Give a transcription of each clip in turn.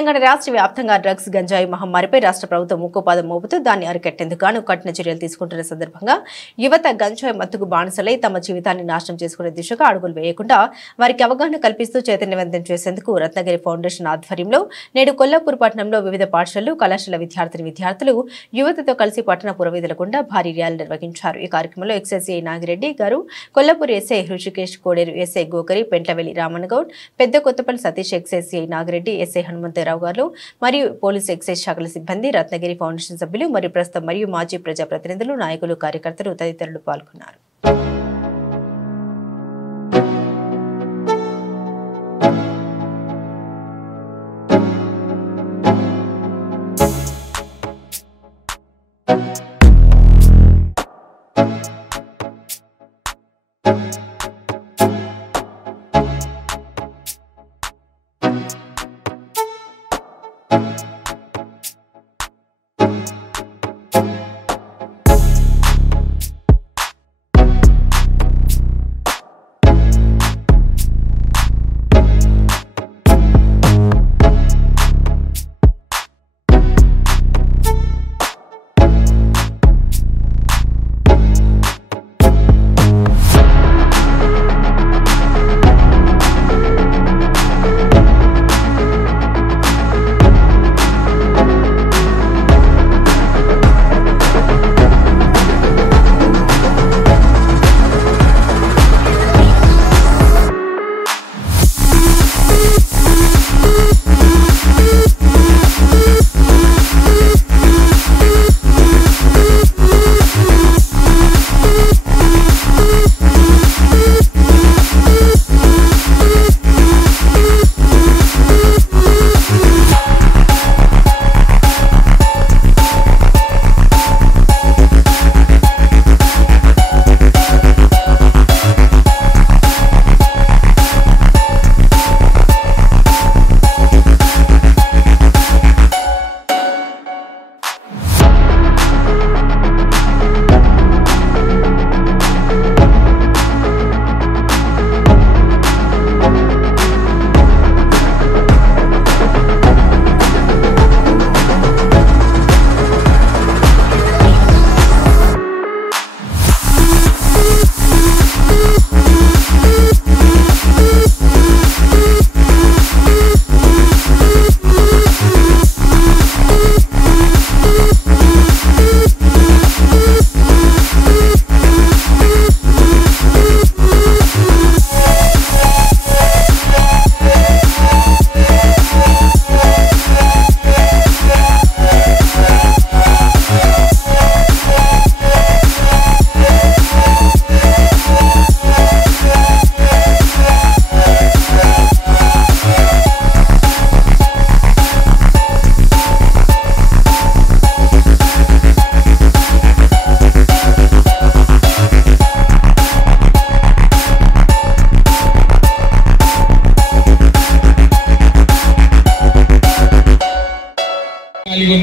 తెలంగాణ రాష్ట్ర వ్యాప్తంగా డ్రగ్స్ గంజాయి మహమ్మారిపై రాష్ట్ర ప్రభుత్వం ఉక్కుపాదం మోపుతూ దాన్ని అరికట్టేందుకు గాను కఠిన చర్యలు తీసుకుంటున్న సందర్భంగా యువత గంజాయి మత్తుకు బానిసలై తమ జీవితాన్ని నాశనం చేసుకునే దిశగా అడుగులు వేయకుండా వారికి అవగాహన కల్పిస్తూ చైతన్యవంతం చేసేందుకు రత్నగిరి ఫౌండేషన్ ఆధ్వర్యంలో నేడు కొల్లాపూర్ పట్టణంలో వివిధ పాఠశాలలు కళాశాల విద్యార్థులు యువతతో కలిసి పట్టణ పురవీధుల గుండా భారీ ర్యాలీ నిర్వహించారు। ఈ కార్యక్రమంలో ఎక్సైజ్ నాగిరెడ్డి గారు, కొల్లాపూర్ ఎస్ఐ హృషికేష్ కోడేరు, ఎస్ఐ గోకరి, పెంట్లవెల్లి రామన్నగౌడ్, పెద్ద కొత్తపల్లి సతీష్, ఎక్సైజ్ నాగిరెడ్డి, ఎస్ఐ హనుమంతరావు గారు మరియు పోలీసు ఎక్సైజ్ శాఖల సిబ్బంది, రత్నగిరి ఫౌండేషన్ సభ్యులు మరియు ప్రస్తుతం మరియు మాజీ ప్రజాప్రతినిధులు, నాయకులు, కార్యకర్తలు తదితరులు పాల్గొన్నారు।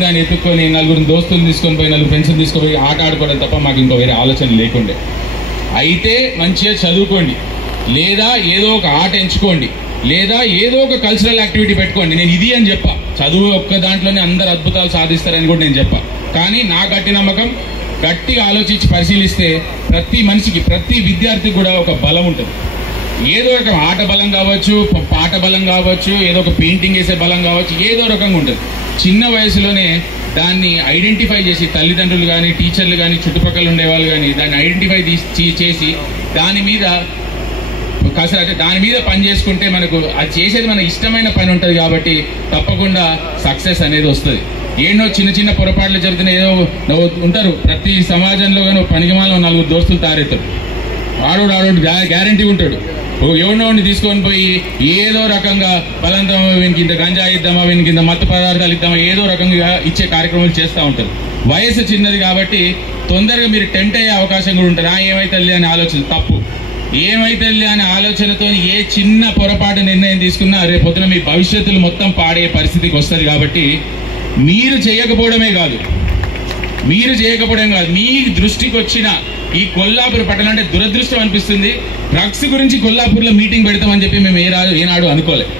అని ఎత్తుక్కొని నలుగురు దోస్తులు తీసుకొని పోయి నలుగురు ఫ్రెండ్స్ తీసుకొని ఆట ఆడుకోవడం తప్ప మాకు ఇంకో వేరే ఆలోచన లేకుండే। అయితే మంచిగా చదువుకోండి, లేదా ఏదో ఒక ఆట ఎంచుకోండి, లేదా ఏదో ఒక కల్చరల్ యాక్టివిటీ పెట్టుకోండి। నేను ఇది అని చెప్పా, చదువు ఒక్క దాంట్లోనే అందరు అద్భుతాలు సాధిస్తారని కూడా నేను చెప్పా। కానీ నా గట్టి నమ్మకం, గట్టిగా ఆలోచించి పరిశీలిస్తే ప్రతి మనిషికి, ప్రతి విద్యార్థికి కూడా ఒక బలం ఉంటుంది। ఏదో ఒక ఆట బలం కావచ్చు, పాట బలం కావచ్చు, ఏదో ఒక పెయింటింగ్ వేసే బలం కావచ్చు, ఏదో రకంగా ఉంటుంది। చిన్న వయసులోనే దాన్ని ఐడెంటిఫై చేసి తల్లిదండ్రులు కానీ, టీచర్లు కానీ, చుట్టుపక్కల ఉండేవాళ్ళు కానీ దాన్ని ఐడెంటిఫై చేసి దాని మీద పని చేసుకుంటే మనకు అది చేసేది మన ఇష్టమైన పని ఉంటుంది కాబట్టి తప్పకుండా సక్సెస్ అనేది వస్తుంది। ఏనో చిన్న చిన్న పొరపాట్లు జరుగుతున్న ఏదో ఉంటారు, ప్రతి సమాజంలో కానీ పనికిమాలో నలుగురు దోస్తులు తయారవుతారు। ఆడోడు గ్యారంటీ ఉంటాడు, ఎవరినోడిని తీసుకొని పోయి ఏదో రకంగా బలంతమా, వీనికి ఇంత గంజా ఇద్దామా, వీనికి ఇంత మత్తు పదార్థాలు ఇద్దామా, ఏదో రకంగా ఇచ్చే కార్యక్రమాలు చేస్తూ ఉంటారు। వయసు చిన్నది కాబట్టి తొందరగా మీరు టెంప్ట్ అయ్యే అవకాశం కూడా ఉంటుంది। ఏమైతే అనే ఆలోచన తప్పు। ఏమైతే అనే ఆలోచనతో ఏ చిన్న పొరపాటు నిర్ణయం తీసుకున్నా రేపొద్దున మీ భవిష్యత్తులు మొత్తం పాడే పరిస్థితికి వస్తుంది। కాబట్టి మీరు చేయకపోవడమే కాదు, మీ దృష్టికి వచ్చిన ఈ కొల్లాపూర్ పట్టణం అంటే దురదృష్టం అనిపిస్తుంది। డ్రగ్స్ గురించి కొల్లాపూర్లో మీటింగ్ పెడతామని చెప్పి మేము ఏనాడు అనుకోలేదు।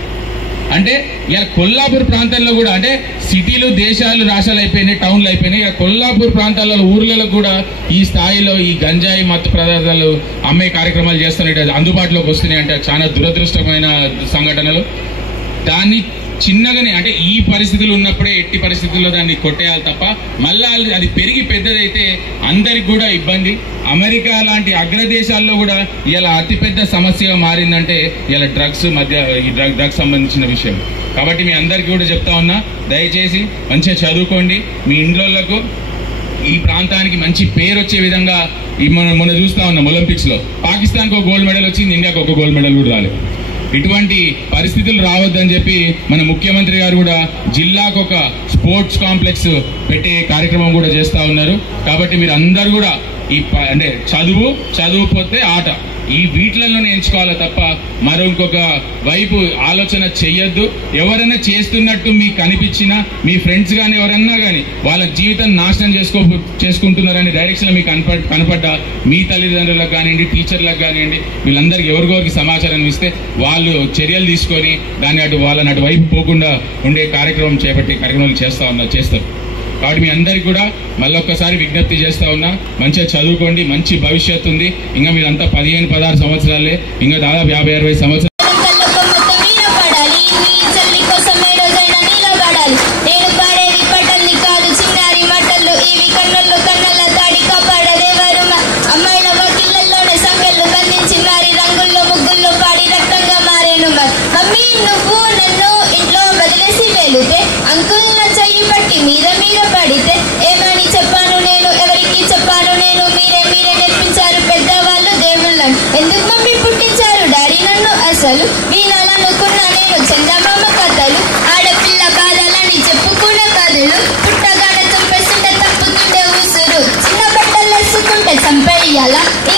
అంటే ఇలా కొల్లాపూర్ ప్రాంతంలో కూడా, అంటే సిటీలు దేశాలు రాష్ట్రాలు అయిపోయినాయి, టౌన్లు అయిపోయినాయి, ఇక కొల్లాపూర్ ప్రాంతాలలో ఊర్లలో కూడా ఈ స్థాయిలో ఈ గంజాయి మత్తు పదార్థాలు అమ్మే కార్యక్రమాలు చేస్తున్నాయి, అందుబాటులోకి వస్తున్నాయి. అంటే చాలా దురదృష్టమైన సంఘటనలు. దాన్ని చిన్నగానే, అంటే ఈ పరిస్థితులు ఉన్నప్పుడే ఎట్టి పరిస్థితుల్లో దాన్ని కొట్టేయాలి తప్ప మళ్ళా అది పెరిగి పెద్దదైతే అందరికి కూడా ఇబ్బంది. అమెరికా లాంటి అగ్రదేశాల్లో కూడా ఇలా అతిపెద్ద సమస్యగా మారిందంటే ఇలా డ్రగ్స్ మధ్య ఈ డ్రగ్స్ సంబంధించిన విషయం. కాబట్టి మీ అందరికీ కూడా చెప్తా ఉన్నా, దయచేసి మంచిగా చదువుకోండి. మీ ఇండ్లకు ఈ ప్రాంతానికి మంచి పేరు వచ్చే విధంగా మొన్న చూస్తా ఉన్నాం ఒలింపిక్స్ లో పాకిస్తాన్కి ఒక గోల్డ్ మెడల్ వచ్చింది, ఇండియాకి ఒక గోల్డ్ మెడల్ కూడా రాలేదు. ఇటువంటి పరిస్థితులు రావద్దని చెప్పి మన ముఖ్యమంత్రి గారు కూడా జిల్లాకు ఒక స్పోర్ట్స్ కాంప్లెక్స్ పెట్టే కార్యక్రమం కూడా చేస్తా ఉన్నారు. కాబట్టి మీరు అందరు కూడా ఈ అంటే చదువుపోతే ఆట, ఈ వీటిలలోనే ఎంచుకోవాలి తప్ప మరో ఇంకొక వైపు ఆలోచన చెయ్యొద్దు. ఎవరైనా చేస్తున్నట్టు మీకు అనిపించినా, మీ ఫ్రెండ్స్ కానీ ఎవరన్నా కానీ వాళ్ళ జీవితం నాశనం చేసుకుంటున్నారని డైరెక్షన్ మీకు కనపడ్డా మీ తల్లిదండ్రులకు కానివ్వండి, టీచర్లకు కానివ్వండి, వీళ్ళందరికీ ఎవరికొరికి సమాచారం ఇస్తే వాళ్ళు చర్యలు తీసుకొని దాన్ని వాళ్ళని అటువైపు పోకుండా ఉండే కార్యక్రమం చేస్తారు. కాబట్టి మీ అందరికి కూడా మళ్ళొక్కసారి విజ్ఞప్తి చేస్తా ఉన్నా, మంచిగా చదువుకోండి, మంచి భవిష్యత్తు ఉంది. ఇంకా మీరంతా 15-16 సంవత్సరాలే, ఇంకా దాదాపు 50-60 సంవత్సరాలు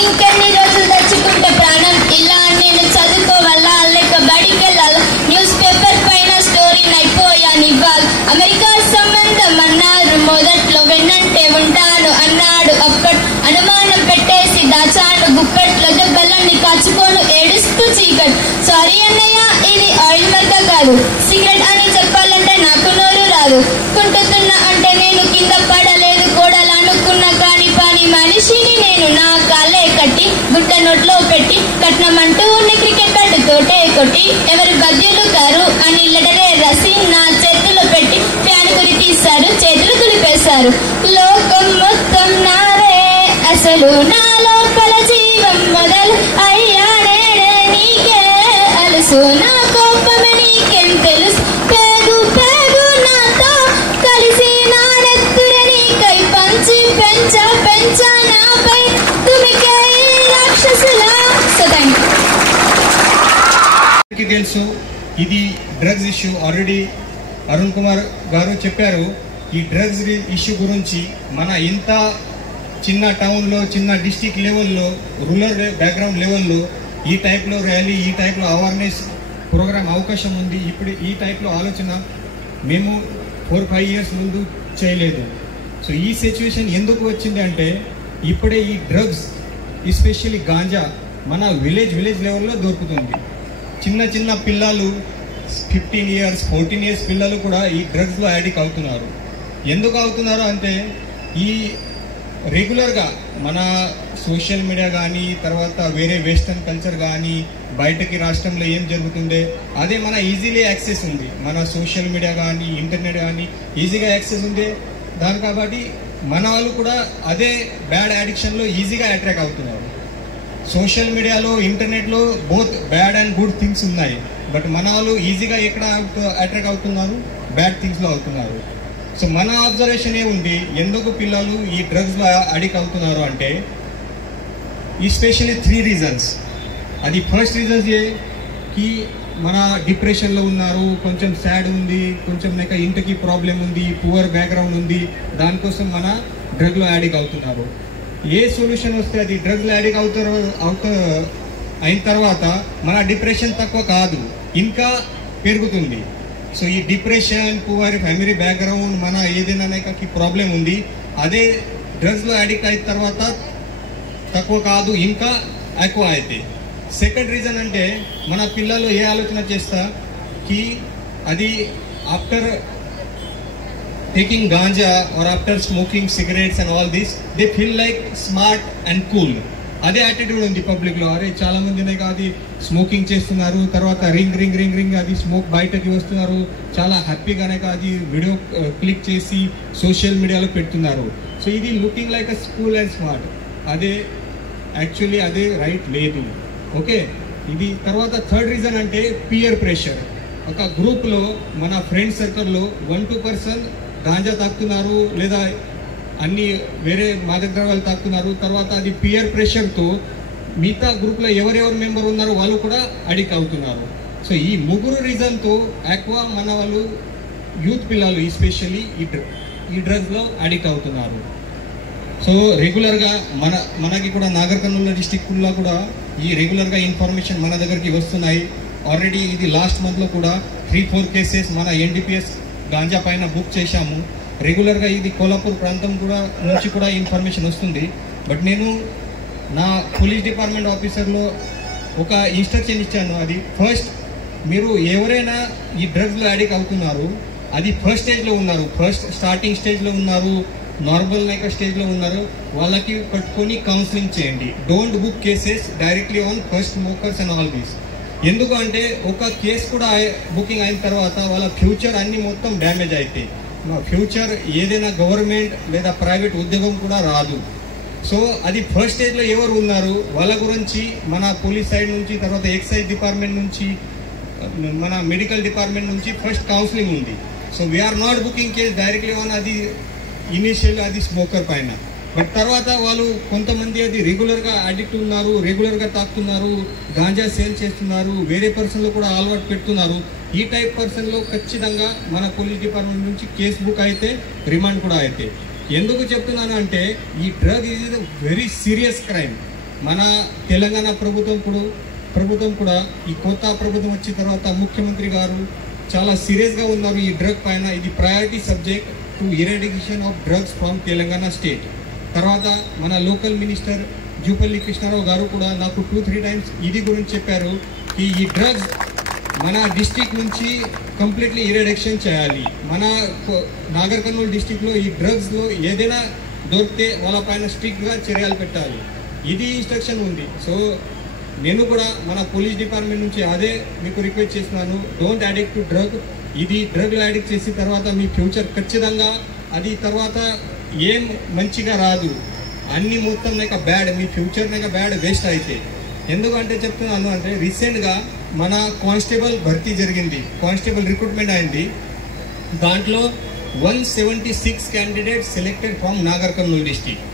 ఇంకెన్ని రోజులు తెచ్చుకుంటే ప్రాణం ఇలా నేను చదువుకోవాలా, లేక బడికి వెళ్ళాలా, న్యూస్ పేపర్ పైన స్టోరీ అయిపోయాను ఇవ్వాలి. అమెరికా సంబంధం అన్నారు, మొదట్లో వెన్నంటే ఉంటాను అన్నాడు. అక్కడ అనుమానం పెట్టేసి దాచాను గుప్పెట్లో, దెబ్బలన్నీ కాచుకోను ఏడుస్తూ చీకటి. సారీ అన్నయ్య, ఇది ఆయిల్ మర్క కాదు, సిగరెట్ అని చెప్పాలంటే నాకు నోరు రాదు. కుంటుతున్నా అంటే నేను కింద పడలేదు గోడలు అనుకున్నా, కానీ పని మనిషిని నేను. నా కాలే కట్టి గుట్ట నోట్లో పెట్టి కట్నమంటూ క్రికెట్ బ్యాట్ తోటే కొట్టి ఎవరి బద్యులు గారు అని లెటరే రాసి నా చేతులు పెట్టి ఫ్యాన్ గురి తీశారు, చేతులు దులిపేశారు. లోకం మొత్తం నాదే, అసలు నా లోపల జీవం మొదలు అయ్యానే నీకే అలుసు. నా కోపమే నీకేం తెలుసు, పేగు పేగు నాతో కలిసి నా నెత్తుర నీకై పంచి పెంచా నాపై తుమికే రాక్షసులా. So thank you. తెలుసు ఇది drugs issue. Already Arun Kumar గారు చెప్పారు ఈ డ్రగ్స్ ఇష్యూ గురించి. మన ఇంత చిన్న టౌన్లో, చిన్న డిస్టిక్ లెవెల్లో, రూరల్ బ్యాక్గ్రౌండ్ లెవెల్లో ఈ టైప్లో ర్యాలీ, ఈ టైప్లో అవేర్నెస్ ప్రోగ్రామ్ అవకాశం ఉంది. ఇప్పుడు ఈ టైప్లో ఆలోచన మేము 4-5 ఇయర్స్ ముందు చేయలేదు. సో ఈ సిచ్యువేషన్ ఎందుకు వచ్చింది అంటే, ఇప్పుడే ఈ డ్రగ్స్ ఎస్పెషల్లీ గాంజా మన విలేజ్ లెవెల్లో దొరుకుతుంది. చిన్న పిల్లలు 15 ఇయర్స్ 14 ఇయర్స్ పిల్లలు కూడా ఈ డ్రగ్స్లో యాడిక్ట్ అవుతున్నారు. ఎందుకు అవుతున్నారు అంటే, ఈ రెగ్యులర్గా మన సోషల్ మీడియా కానీ, తర్వాత వేరే వెస్టర్న్ కల్చర్ కానీ, బయటకి రాష్ట్రంలో ఏం జరుగుతుండే అదే మన ఈజీలీ యాక్సెస్ ఉంది. మన సోషల్ మీడియా కానీ, ఇంటర్నెట్ కానీ ఈజీగా యాక్సెస్ ఉంది దాని. కాబట్టి మన వాళ్ళు కూడా అదే బ్యాడ్ అడిక్షన్లో ఈజీగా అట్రాక్ట్ అవుతున్నారు. సోషల్ మీడియాలో, ఇంటర్నెట్లో both bad and good things ఉన్నాయి. బట్ మన వాళ్ళు ఈజీగా ఎక్కడ అట్రాక్ట్ అవుతున్నారు, బ్యాడ్ థింగ్స్లో అవుతున్నారు. సో మన అబ్జర్వేషన్ ఏముంది, ఎందుకు పిల్లలు ఈ డ్రగ్స్లో అడిక్ట్ అవుతున్నారు అంటే, ఎస్పెషల్లీ 3 రీజన్స్. అది ఫస్ట్ రీజన్స్ కి మన డిప్రెషన్లో ఉన్నారు, కొంచెం సాడ్ ఉంది, కొంచెం లేక ఇంటికి ప్రాబ్లం ఉంది, పువర్ బ్యాక్గ్రౌండ్ ఉంది, దానికోసం మన డ్రగ్లో అడిక్ట్ అవుతున్నారు. ఏ సొల్యూషన్ వస్తే అది డ్రగ్లో అడిక్ట్ అయిన తర్వాత మన డిప్రెషన్ తక్కువ కాదు, ఇంకా పెరుగుతుంది. సో ఈ డిప్రెషన్, పువర్ ఫ్యామిలీ బ్యాక్గ్రౌండ్, మన ఏదైనా ప్రాబ్లం ఉంది, అదే డ్రగ్స్లో అడిక్ట్ అయిన తర్వాత తక్కువ కాదు, ఇంకా ఎక్కువ అవుతాయి. సెకండ్ రీజన్ అంటే, మన పిల్లలు ఏ ఆలోచన చేస్తా కి అది after taking ganja or after smoking cigarettes and all this, they feel like smart and cool. అదే యాటిట్యూడ్ ఉంది పబ్లిక్ లో. అరే చాలా మంది అది స్మోకింగ్ చేస్తున్నారు, తర్వాత రింగ్ రింగ్ రింగ్ రింగ్ అది స్మోక్ బయటకి వస్తున్నారు, చాలా హ్యాపీగానే అది వీడియో క్లిక్ చేసి సోషల్ మీడియాలో పెడుతున్నారు. సో ఇది looking like a cool and smart. అదే యాక్చువల్లీ అదే రైట్ లేదు. ఓకే, ఇది తర్వాత థర్డ్ రీజన్ అంటే పియర్ ప్రెషర్. ఒక గ్రూప్లో మన ఫ్రెండ్ సర్కిల్లో 1-2% గాంజా తాకుతున్నారు, లేదా అన్ని వేరే మాదక ద్రవ్యాలు తాకుతున్నారు. తర్వాత అది పియర్ ప్రెషర్తో మిగతా గ్రూప్లో ఎవరెవరు మెంబర్ ఉన్నారో వాళ్ళు కూడా అడిక్ట్ అవుతున్నారు. సో ఈ ముగ్గురు రీజన్తో ఎక్కువ మన వాళ్ళు యూత్ పిల్లలు ఎస్పెషల్లీ ఈ డ్రగ్స్లో అడిక్ట్ అవుతున్నారు. సో రెగ్యులర్గా మనకి కూడా నాగర్ కర్నూలు డిస్టిక్లో కూడా ఈ రెగ్యులర్గా ఇన్ఫర్మేషన్ మన దగ్గరికి వస్తున్నాయి. ఆల్రెడీ ఇది లాస్ట్ మంత్లో కూడా 3-4 కేసెస్ మన ఎన్డీపీఎస్ గాంజా పైన బుక్ చేశాము. రెగ్యులర్గా ఇది కోలాపూర్ ప్రాంతం కూడా నుంచి కూడా ఇన్ఫర్మేషన్ వస్తుంది. బట్ నేను నా పోలీస్ డిపార్ట్మెంట్ ఆఫీసర్లో ఒక ఇన్స్ట్రక్షన్ ఇచ్చాను. అది ఫస్ట్ మీరు ఎవరైనా ఈ డ్రగ్స్లో అడిక్ట్ అవుతున్నారు, అది ఫస్ట్ స్టేజ్లో ఉన్నారు, ఫస్ట్ స్టార్టింగ్ స్టేజ్లో ఉన్నారు, నార్మల్ లైక్ స్టేజ్లో ఉన్నారు, వాళ్ళకి పట్టుకొని కౌన్సిలింగ్ చేయండి. Don't book cases directly on first smokers and all these. ఎందుకు అంటే ఒక కేసు కూడా బుకింగ్ అయిన తర్వాత వాళ్ళ ఫ్యూచర్ అన్ని మొత్తం డ్యామేజ్ అవుతాయి. ఫ్యూచర్ ఏదైనా గవర్నమెంట్ లేదా ప్రైవేట్ ఉద్యోగం కూడా రాదు. సో అది ఫస్ట్ స్టేజ్లో ఎవరు ఉన్నారు వాళ్ళ గురించి మన పోలీస్ సైడ్ నుంచి, తర్వాత ఎక్సైజ్ డిపార్ట్మెంట్ నుంచి, మన మెడికల్ డిపార్ట్మెంట్ నుంచి ఫస్ట్ కౌన్సిలింగ్ ఉంది. So we're not booking case directly on అది ఇనిషియల్ అది స్మోకర్ పైన. బట్ తర్వాత వాళ్ళు కొంతమంది అది రెగ్యులర్గా అడిక్ట్ ఉన్నారు, రెగ్యులర్గా తాకుతున్నారు, గాంజా సేల్ చేస్తున్నారు, వేరే పర్సన్లో కూడా అలవాటు పెడుతున్నారు. ఈ టైప్ పర్సన్లో ఖచ్చితంగా మన పోలీస్ డిపార్ట్మెంట్ నుంచి కేసు బుక్ అయితే రిమాండ్ కూడా అయితే. ఎందుకు చెప్తున్నాను అంటే ఈ drug is very serious crime. మన తెలంగాణ ప్రభుత్వం కూడా ఈ కొత్త ప్రభుత్వం వచ్చిన తర్వాత ముఖ్యమంత్రి గారు చాలా సీరియస్గా ఉన్నారు ఈ డ్రగ్ పైన. ఇది priority subject to eradication of drugs from Telangana state. తర్వాత మన లోకల్ మినిస్టర్ జూపల్లి కృష్ణారావు గారు కూడా నాకు 2-3 టైమ్స్ ఇది గురించి చెప్పారు ఈ డ్రగ్స్ మన డిస్టిక్ నుంచి కంప్లీట్లీ ఇరాడికేషన్ చేయాలి. మన నాగర్ కర్నూలు డిస్టిక్లో ఈ డ్రగ్స్లో ఏదైనా దొరికితే వాళ్ళ పైన స్ట్రిక్ట్గా చర్యలు పెట్టాలి. ఇది ఇన్స్ట్రక్షన్ ఉంది. సో నేను కూడా మన పోలీస్ డిపార్ట్మెంట్ నుంచి అదే మీకు రిక్వెస్ట్ చేస్తున్నాను, డోంట్ అడిక్ట్ టు డ్రగ్. ఇది డ్రగ్లో అడిక్ట్ చేసిన తర్వాత మీ ఫ్యూచర్ ఖచ్చితంగా అది తర్వాత ఏం మంచిగా రాదు, అన్ని మొత్తం లేక బ్యాడ్, మీ ఫ్యూచర్ లేక బ్యాడ్ వేస్ట్ అయితే. ఎందుకంటే చెప్తున్నాను అంటే రీసెంట్గా మన కానిస్టేబుల్ భర్తీ జరిగింది, కానిస్టేబుల్ రిక్రూట్మెంట్ అయింది. దాంట్లో 176 candidates selected from Nagar Kurnool district.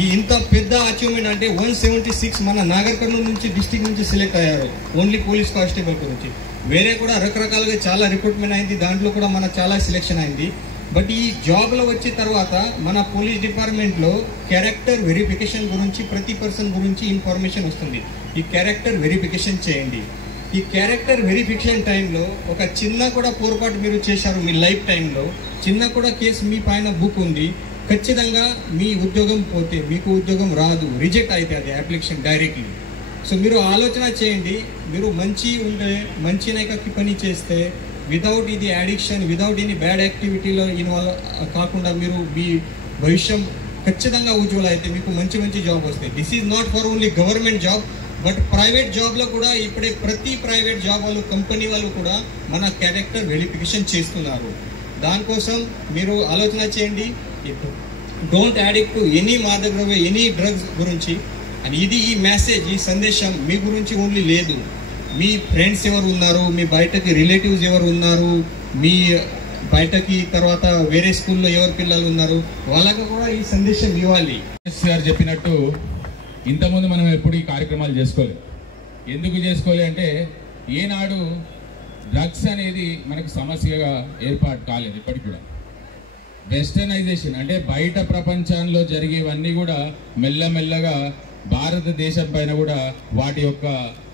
ఈ ఇంత పెద్ద అచీవ్మెంట్ అంటే 176 మన నాగర్ కర్నూలు నుంచి డిస్టిక్ నుంచి సెలెక్ట్ అయ్యారు ఓన్లీ పోలీస్ కానిస్టేబుల్ గురించి. వేరే కూడా రకరకాలుగా చాలా రిక్రూట్మెంట్ అయింది, దాంట్లో కూడా మన చాలా సెలెక్షన్ అయింది. బట్ ఈ జాబ్లో వచ్చిన తర్వాత మన పోలీస్ డిపార్ట్మెంట్లో క్యారెక్టర్ వెరిఫికేషన్ గురించి ప్రతి పర్సన్ గురించి ఇన్ఫర్మేషన్ వస్తుంది. ఈ క్యారెక్టర్ వెరిఫికేషన్ చేయండి. ఈ క్యారెక్టర్ వెరిఫికేషన్ టైంలో ఒక చిన్న కూడా పొరపాటు మీరు చేశారు మీ లైఫ్ టైంలో, చిన్న కూడా కేసు మీ పైన బుక్ ఉంది, ఖచ్చితంగా మీ ఉద్యోగం పోతే, మీకు ఉద్యోగం రాదు, రిజెక్ట్ అయితే అది అప్లికేషన్ డైరెక్ట్లీ. సో మీరు ఆలోచన చేయండి, మీరు మంచి ఉంటే మంచి నైకకి పని చేస్తే వితౌట్ ఇది అడిక్షన్, వితౌట్ ఎనీ బ్యాడ్ యాక్టివిటీలో ఇన్వాల్వ్ కాకుండా మీరు మీ భవిష్యం ఖచ్చితంగా ఉజ్వల అయితే మీకు మంచి మంచి జాబ్ వస్తాయి. This is not for only government job but private జాబ్లో కూడా ఇప్పుడే ప్రతి ప్రైవేట్ జాబ్ వాళ్ళు, కంపెనీ వాళ్ళు కూడా మన క్యారెక్టర్ వెరిఫికేషన్ చేస్తున్నారు. దానికోసం మీరు ఆలోచన చేయండి. డోంట్ అడిక్ట్ టు ఎనీ మాదక ద్రవ్య, ఎనీ డ్రగ్స్ గురించి. అండ్ ఇది ఈ మెసేజ్, ఈ సందేశం మీ గురించి ఓన్లీ లేదు, మీ ఫ్రెండ్స్ ఎవరు ఉన్నారు, మీ బయటకి రిలేటివ్స్ ఎవరు ఉన్నారు, మీ బయటకి తర్వాత వేరే స్కూల్లో ఎవరు పిల్లలు ఉన్నారు, వాళ్ళకు కూడా ఈ సందేశం ఇవ్వాలి. గారు చెప్పినట్టు ఇంతకుముందు మనం ఎప్పుడు ఈ కార్యక్రమాలు చేసుకోలేదు. ఎందుకు చేసుకోలే అంటే ఏనాడు డ్రగ్స్ అనేది మనకు సమస్యగా ఏర్పాటు కాలేదు. ఇప్పటికి కూడా వెస్టర్నైజేషన్ అంటే బయట ప్రపంచంలో జరిగేవన్నీ కూడా మెల్లమెల్లగా భారతదేశం పైన కూడా వాటి యొక్క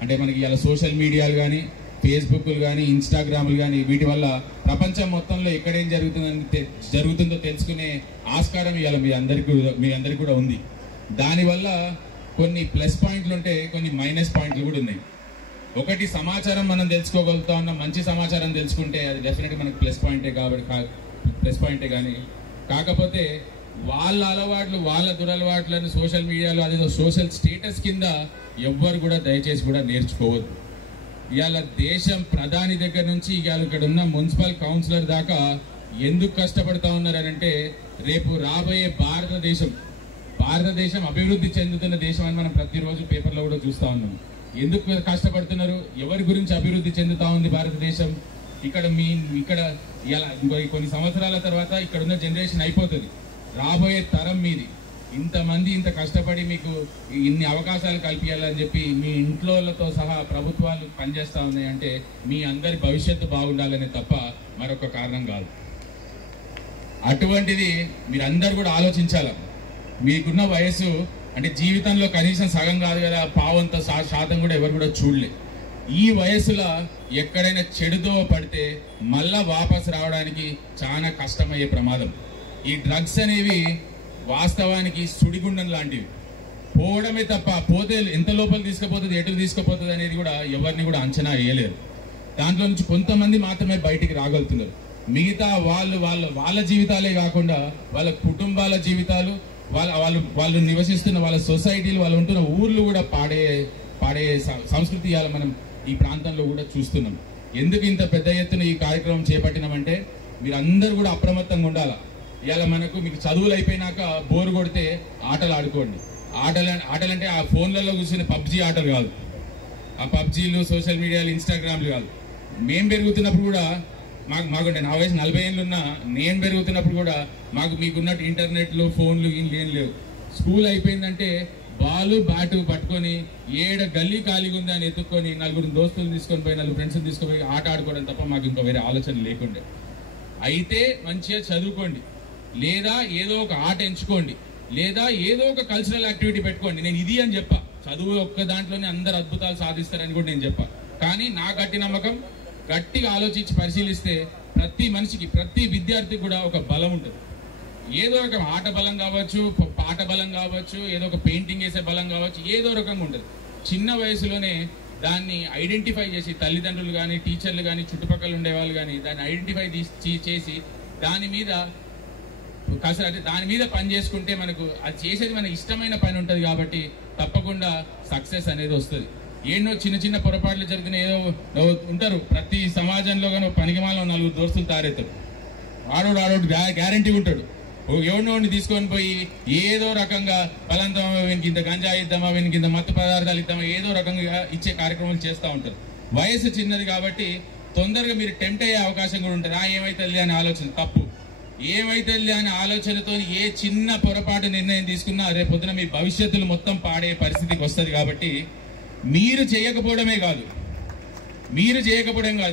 అంటే మనకి ఇలా సోషల్ మీడియాలు కానీ, ఫేస్బుక్లు కానీ, ఇన్స్టాగ్రామ్లు కానీ, వీటి వల్ల ప్రపంచం మొత్తంలో ఎక్కడేం జరుగుతుందో తెలుసుకునే ఆస్కారం ఇవాళ మీ అందరికీ కూడా ఉంది. దానివల్ల కొన్ని ప్లస్ పాయింట్లు ఉంటే కొన్ని మైనస్ పాయింట్లు కూడా ఉన్నాయి. ఒకటి సమాచారం మనం తెలుసుకోగలుగుతా ఉన్నాం, మంచి సమాచారం తెలుసుకుంటే అది డెఫినెట్గా మనకు ప్లస్ పాయింటే కానీ కాకపోతే వాళ్ళ అలవాట్లు వాళ్ళ దురలవాట్లను సోషల్ మీడియాలో అదేదో సోషల్ స్టేటస్ కింద ఎవ్వరు కూడా దయచేసి కూడా నేర్చుకోవద్దు. ఇవాళ దేశం ప్రధాని దగ్గర నుంచి ఇవాళ ఇక్కడ ఉన్న మున్సిపల్ కౌన్సిలర్ దాకా ఎందుకు కష్టపడతా ఉన్నారంటే రేపు రాబోయే భారతదేశం అభివృద్ధి చెందుతున్న దేశం అని మనం ప్రతిరోజు పేపర్లో కూడా చూస్తా ఉన్నాం. ఎందుకు కష్టపడుతున్నారు? ఎవరి గురించి అభివృద్ధి చెందుతా ఉంది భారతదేశం? ఇక్కడ ఇలా కొన్ని సంవత్సరాల తర్వాత ఇక్కడ ఉన్న జనరేషన్ అయిపోతుంది, రాబోయే తరం మీది. ఇంతమంది ఇంత కష్టపడి మీకు ఇన్ని అవకాశాలు కల్పించాలని చెప్పి మీ ఇంట్లోతో సహా ప్రభుత్వాలు పనిచేస్తా ఉన్నాయంటే మీ అందరి భవిష్యత్తు బాగుండాలనే తప్ప మరొక కారణం కాదు. అటువంటిది మీరందరూ కూడా ఆలోచించాల. మీకున్న వయసు అంటే జీవితంలో కనీసం సగం కాదు కదా, పావంత శాతం కూడా ఎవరు కూడా చూడలే. ఈ వయసులో ఎక్కడైనా చెడుతో పడితే మళ్ళా వాపస్ రావడానికి చాలా కష్టమయ్యే ప్రమాదం. ఈ డ్రగ్స్ అనేవి వాస్తవానికి సుడిగుండం లాంటివి, పోవడమే తప్ప పోతే ఎంత లోపల తీసుకుపోతుంది ఎటు తీసుకుపోతుంది అనేది కూడా ఎవరిని కూడా అంచనా వేయలేరు. దాంట్లో నుంచి కొంతమంది మాత్రమే బయటికి రాగలుగుతున్నారు. మిగతా వాళ్ళ జీవితాలే కాకుండా వాళ్ళ కుటుంబాల జీవితాలు, వాళ్ళు నివసిస్తున్న వాళ్ళ సొసైటీలు, వాళ్ళు ఉంటున్న ఊర్లు కూడా పాడే సంస్కృతి ఇవాళ మనం ఈ ప్రాంతంలో కూడా చూస్తున్నాం. ఎందుకు ఇంత పెద్ద ఎత్తున ఈ కార్యక్రమం చేపట్టినామంటే మీరందరూ కూడా అప్రమత్తంగా ఉండాలి. ఇవాళ మీకు చదువులు అయిపోయినాక బోరు కొడితే ఆటలు ఆడుకోండి. ఆటలంటే ఆ ఫోన్లలో కూర్చున్న పబ్జీ ఆటలు కాదు, ఆ పబ్జీలు సోషల్ మీడియాలు ఇన్స్టాగ్రామ్లు కాదు. మేము పెరుగుతున్నప్పుడు కూడా మాకుంటే నా వయసు 40 ఏళ్ళు ఉన్నా నేను పెరుగుతున్నప్పుడు కూడా మీకున్నట్టు ఇంటర్నెట్లు ఫోన్లు ఏం లేవు. స్కూల్ అయిపోయిందంటే బాలు బ్యాటు పట్టుకొని ఏడ గల్లీ ఖాళీగా ఉంది అని ఎత్తుక్కొని 4 దోస్తులు తీసుకొని పోయి 4 ఫ్రెండ్స్ తీసుకొని పోయి ఆట ఆడుకోవడం తప్ప మాకు ఇంకా వేరే ఆలోచన లేకుండే. అయితే మంచిగా చదువుకోండి, లేదా ఏదో ఒక ఆట ఎంచుకోండి, లేదా ఏదో ఒక కల్చరల్ యాక్టివిటీ పెట్టుకోండి. నేను ఇది అని చెప్పా, చదువు ఒక్క దాంట్లోనే అందరు అద్భుతాలు సాధిస్తారని కూడా నేను చెప్పా. కానీ నా గట్టి నమ్మకం, గట్టిగా ఆలోచించి పరిశీలిస్తే ప్రతి మనిషికి ప్రతి విద్యార్థికి కూడా ఒక బలం ఉంటుంది. ఏదో ఒక ఆట బలం కావచ్చు, పాట బలం కావచ్చు, ఏదో ఒక పెయింటింగ్ వేసే బలం కావచ్చు, ఏదో రకంగా ఉంటుంది. చిన్న వయసులోనే దాన్ని ఐడెంటిఫై చేసి తల్లిదండ్రులు కానీ టీచర్లు కానీ చుట్టుపక్కల ఉండేవాళ్ళు కానీ దాన్ని ఐడెంటిఫై చేసి దాని మీద పని చేసుకుంటే మనకు అది చేసేది మనకి ఇష్టమైన పని ఉంటుంది కాబట్టి తప్పకుండా సక్సెస్ అనేది వస్తుంది. ఏన్నో చిన్న పొరపాట్లు జరిగిన ఏదో ఉంటారు ప్రతి సమాజంలో కానీ పనికిమాల 4 దోస్తులు తారెత్తారు. ఆడోడు గ్యారంటీ ఉంటాడు. ఎవరినోడిని తీసుకొని పోయి ఏదో రకంగా బలంతమా, వీనికి ఇంత గంజా ఇద్దామా, వీనికి ఇంత మత్తు పదార్థాలు ఇద్దామా, ఏదో రకంగా ఇచ్చే కార్యక్రమాలు చేస్తూ ఉంటారు. వయసు చిన్నది కాబట్టి తొందరగా మీరు టెంప్ట్ అయ్యే అవకాశం కూడా ఉంటుంది. ఏమైతుంది అనే ఆలోచన తప్పు. ఏమైతుంది అనే ఆలోచనతో ఏ చిన్న పొరపాటు నిర్ణయం తీసుకున్నా రేపు పొద్దున మీ భవిష్యత్తులు మొత్తం పాడే పరిస్థితికి వస్తుంది. కాబట్టి మీరు చేయకపోవడమే కాదు,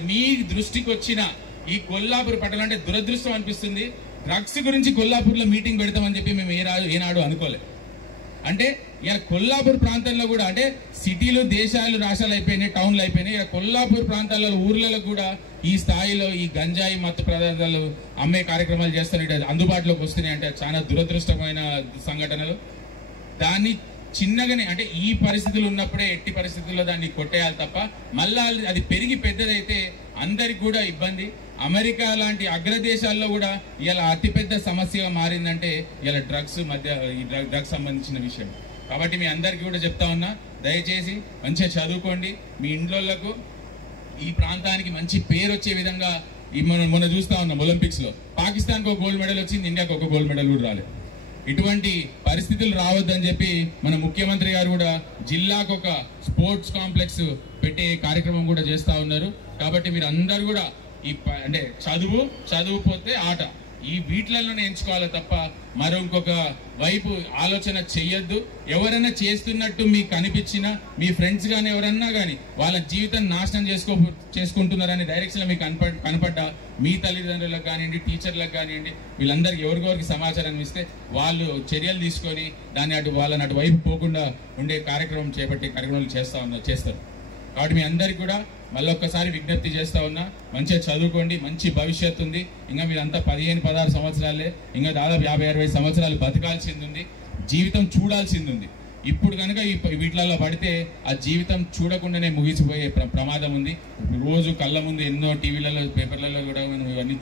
మీ దృష్టికి వచ్చిన ఈ కొల్లాపూర్ పట్టణం అంటే దురదృష్టం అనిపిస్తుంది. డ్రగ్స్ గురించి కొల్లాపూర్లో మీటింగ్ పెడతామని చెప్పి మేము ఏనాడు అనుకోలే. అంటే ఇలా కొల్లాపూర్ ప్రాంతంలో కూడా అంటే సిటీలు దేశాలు రాష్ట్రాలు అయిపోయినాయి, టౌన్లు అయిపోయినాయి. ఇలా కొల్లాపూర్ ప్రాంతాలలో ఊర్లలో కూడా ఈ స్థాయిలో ఈ గంజాయి మత్తు పదార్థాలు అమ్మే కార్యక్రమాలు చేస్తున్నట్టు అందుబాటులోకి వస్తున్నాయి అంటే చాలా దురదృష్టమైన సంఘటనలు. దాన్ని చిన్నగానే అంటే ఈ పరిస్థితులు ఉన్నప్పుడే ఎట్టి పరిస్థితుల్లో దాన్ని కొట్టేయాలి తప్ప మళ్ళా అది పెరిగి పెద్దదైతే అందరికి కూడా ఇబ్బంది. అమెరికా లాంటి అగ్రదేశాల్లో కూడా ఇలా అతిపెద్ద సమస్యగా మారిందంటే ఇలా డ్రగ్స్ సంబంధించిన విషయం. కాబట్టి మీ అందరికీ కూడా చెప్తా ఉన్నా, దయచేసి మంచిగా చదువుకోండి. మీ ఇంట్లోలకు ఈ ప్రాంతానికి మంచి పేరు వచ్చే విధంగా మొన్న చూస్తా ఉన్నాం ఒలింపిక్స్ లో పాకిస్తాన్కి ఒక గోల్డ్ మెడల్ వచ్చింది, ఇండియాకి ఒక గోల్డ్ మెడల్ కూడా రాలేదు. ఇటువంటి పరిస్థితులు రావద్దని చెప్పి మన ముఖ్యమంత్రి గారు కూడా జిల్లాకు ఒక స్పోర్ట్స్ కాంప్లెక్స్ పెట్టే కార్యక్రమం కూడా చేస్తా ఉన్నారు. కాబట్టి మీరు అందరూ కూడా అంటే చదువుపోతే ఆట ఈ వీటిలలోనే ఎంచుకోవాలి తప్ప మరో ఇంకొక వైపు ఆలోచన చెయ్యొద్దు. ఎవరైనా చేస్తున్నట్టు మీకు కనిపించినా మీ ఫ్రెండ్స్ కానీ ఎవరన్నా కానీ వాళ్ళ జీవితం నాశనం చేసుకుంటున్నారనే డైరెక్షన్ లో మీకు కనపడ్డా మీ తల్లిదండ్రులకు కానివ్వండి, టీచర్లకు కానివ్వండి, వీళ్ళందరికీ ఎవరికొరికి సమాచారం ఇస్తే వాళ్ళు చర్యలు తీసుకొని దాన్ని వాళ్ళని అటు వైపు పోకుండా ఉండే కార్యక్రమం చేపట్టే కార్యక్రమాలు చేస్తారు. కాబట్టి మీ అందరికి కూడా మళ్ళొక్కసారి విజ్ఞప్తి చేస్తా ఉన్నా, మంచిగా చదువుకోండి, మంచి భవిష్యత్తు ఉంది. ఇంకా మీరంతా 15-16 సంవత్సరాలే, ఇంకా దాదాపు 50-60 సంవత్సరాలు బతకాల్సింది ఉంది, జీవితం చూడాల్సింది ఉంది. ఇప్పుడు కనుక వీటిలలో పడితే ఆ జీవితం చూడకుండానే ముగిసిపోయే ప్రమాదం ఉంది. రోజు కళ్ళ ముందు ఎన్నో టీవీలలో పేపర్లలో కూడా మనం ఇవన్నీ